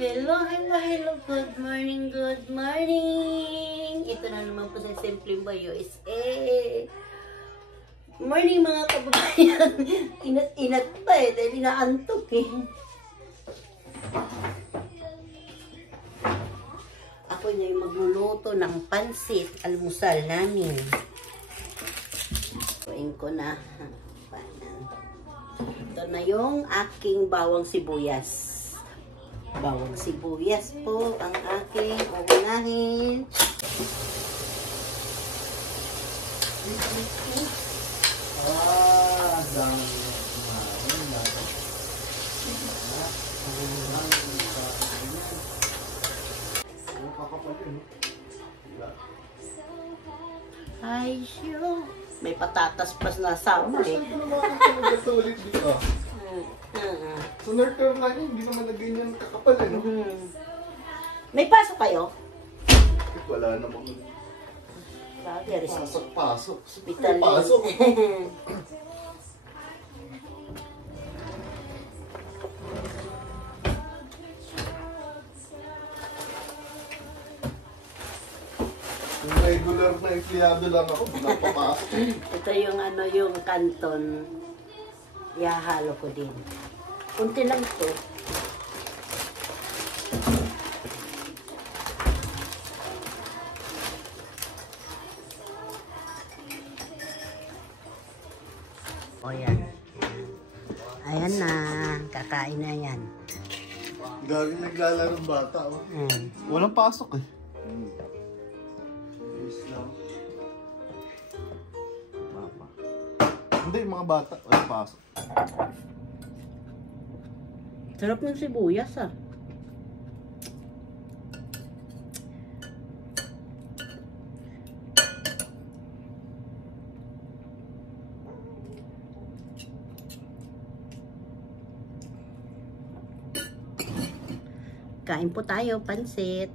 Hello, hello, hello. Good morning, good morning. Ito na naman po sa Simpleng Bayo USA. Morning mga kababayan. Inat-inat pa eh, dahil inaantok eh. Ako na yung magluluto ng pansit, almusal namin. Tuwing ko na. Ito na yung aking bawang sibuyas. Bawang sibuyas po ang aking uunahin. Ay, siyo. May patatas pa na sama eh. So, nurture lang yun, hindi naman na ganyan kakapal eh, no? May pasok kayo? Wala namang Very pasok. hospital. May pasok. Yung regular na empleyado lang ako, pinapapasok. Ito yung ano, yung kanton. Ihahalo ko din. Kunti lang ito. O yan. Ayan na. Kakain na yan. Galing naglalaro ng bata, oh. Walang pasok eh. Hindi, mga bata, walang pasok. Sarap ng sibuyas ah. Kain po tayo, pansit.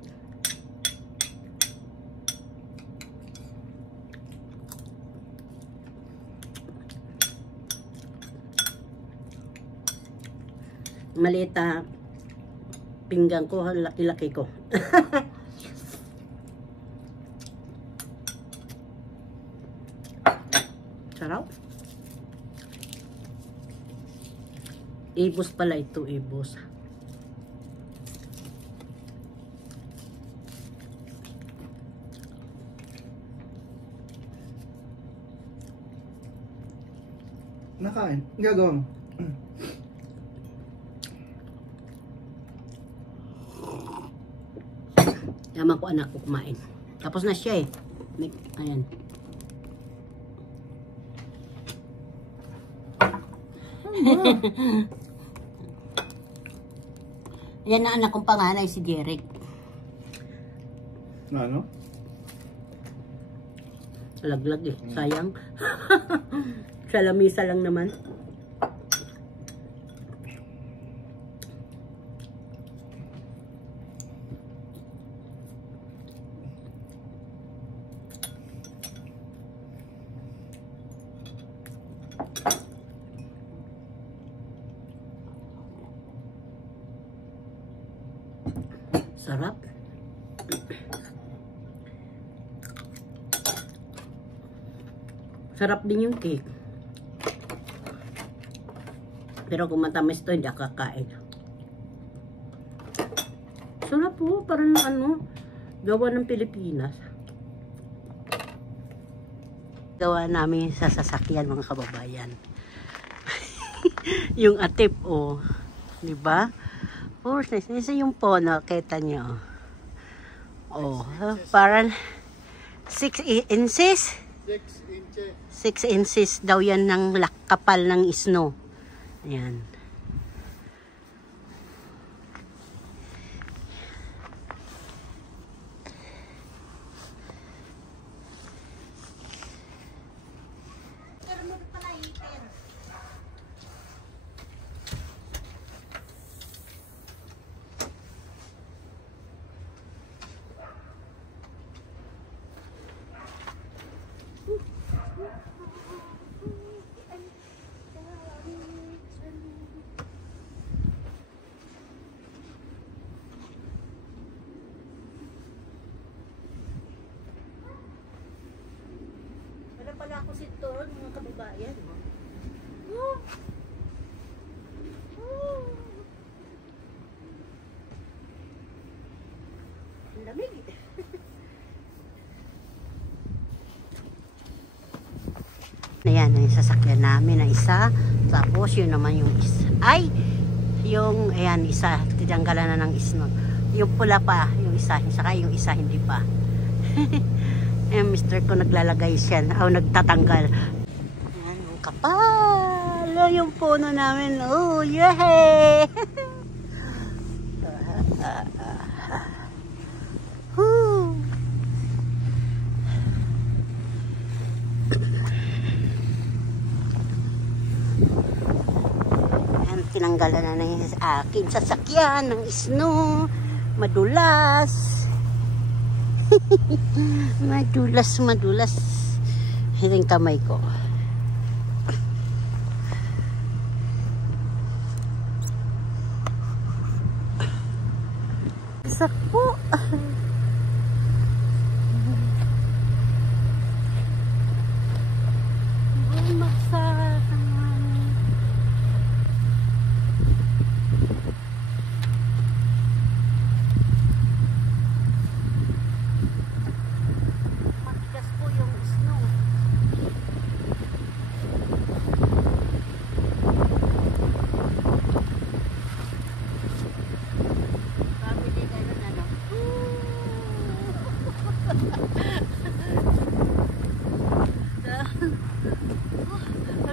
Maliit na pinggan ko, laki-laki ko. Sarap. Ibos pala ito, ibos. Nakain. Gagawin mo. Yaman ko anak ko kumain. Tapos na siya eh. Ayan. Yan na anak kong panganay si Derek. Ano? Laglag eh. Sayang. Sa lamisa lang naman. Sarap. Sarap din yung cake. Pero kung matamis to, hindi ako kakain. Sarap po. Parang ano, gawa ng Pilipinas. Gawa namin sa sasakyan mga kababayan. Yung atip, oh. Diba? Nice. Isa yung pono, kita nyo. Oh, parang 6 inches. 6 inches. 6 inches daw yan ng kapal ng snow. Ayan. pala ako si Toron, mga kababayan. Oh. Oh. Ang lamig. Ayan, yung sasakyan namin na isa. Tapos yun naman yung isa. Ay! Yung, ayan, isa. Tinanggalan na ng isno. Yung pula pa, yung isa. Saka yung isa, hindi pa. Ayan, mister ko naglalagay siya. O, nagtatanggal. Ayan, yung kapal. Yung puno namin. Oh, yay! Tinanggalan na ng akin sasakyan ng snow. Madulas. madulas. Hiling kamay ko. Sakpo.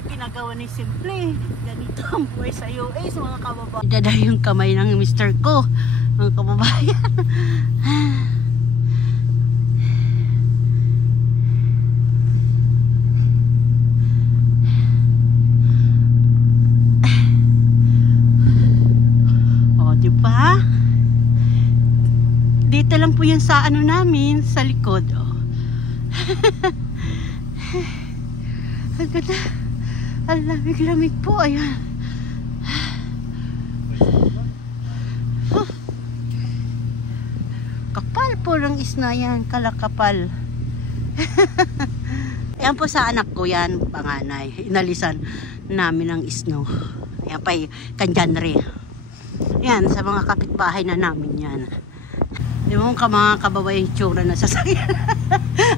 Ginagawa ni simple, ganito ang buhay sa US, mga kababayan. Dada yung kamay ng mister ko, mga kababayan. O, diba? Dito lang po yan sa ano namin, sa likod. O. Ang ganda. Ang lamig-lamig po, ayan. Kapal po ng isna yan, kalakapal. Ayan po sa anak ko yan, panganay. Inalisan namin ng isno. Ayan pa, kanjanre. Ayan, sa mga kapitbahay na namin yan. Di mo mga kababayan tsura na sasakyan.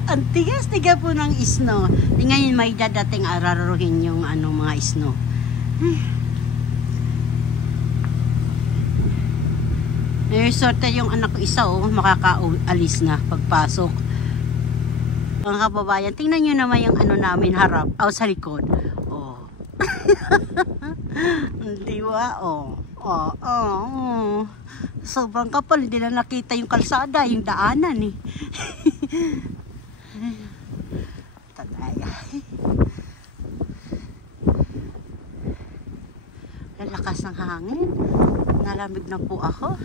Ang tigas-tiga po ng isno. Ngayon may dadating araruhin yung mga isno. Sorte yung anak ko isa, makakaalis na pagpasok. Mga kababayan, tingnan nyo naman yung namin harap. Sa likod. Oh. Diba? Oh. Sobrang kapal, hindi na nakita yung kalsada, yung daanan eh. Tataya. Lalakas ng hangin. Nalamig na po ako.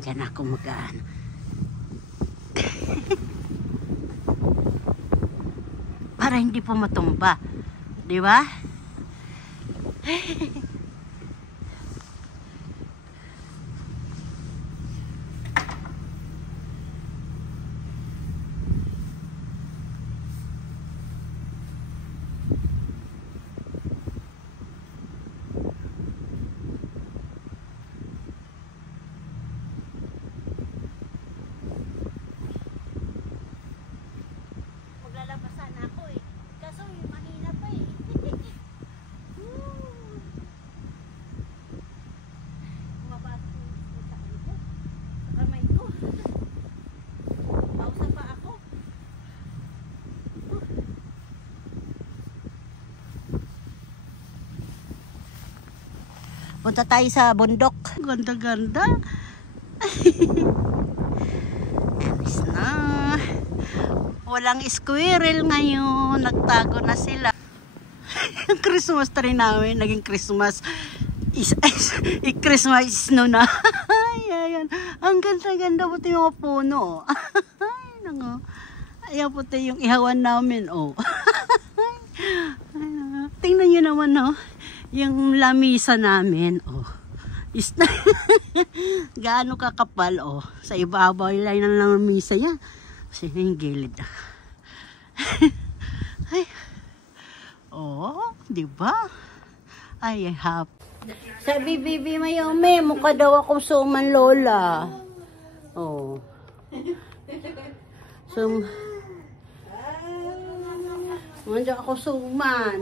Diyan ako magaan. Para hindi po matumba. Di ba? Maglalabasan ako eh. Kaso mahina pa eh. Punta tayo sa bundok. Ganda-ganda. Alis na. Walang squirrel ngayon. Nagtago na sila. Yung Christmas tree namin, naging Christmas. Christmas snow na. Ayan. Ang ganda-ganda po yung mga puno. Ayan po yung ihawan namin. Oh. Tingnan nyo naman, no? Yung lamisa namin, oh. Gaano kakapal, oh. Sa ibabaw lang ng lamisa yan. Kasi yung gilid. Ay. Oh, di ba? Ay, happy. Sabi Bibi Mayome, mukha daw akong suman lola. Oh. Manja ako suman.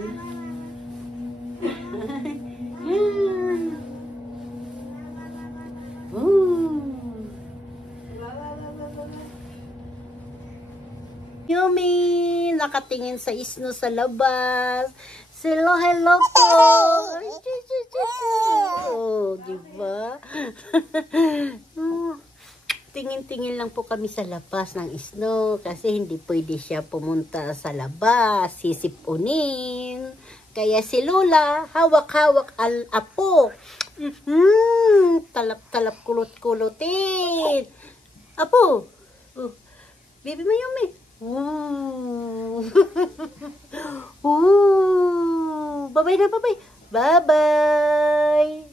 Yumi, nakatingin sa isno sa labas. Hello, hello po. Oh, diba? Tingin-tingin lang po kami sa labas ng isno kasi hindi pwede siya pumunta sa labas. Sisipunin. Kaya si Lola, hawak-hawak al apo. Talap-talap kulot-kulotin. Apo. Oh, Bibi Mayumi. Bye-bye na, bye-bye. Bye-bye.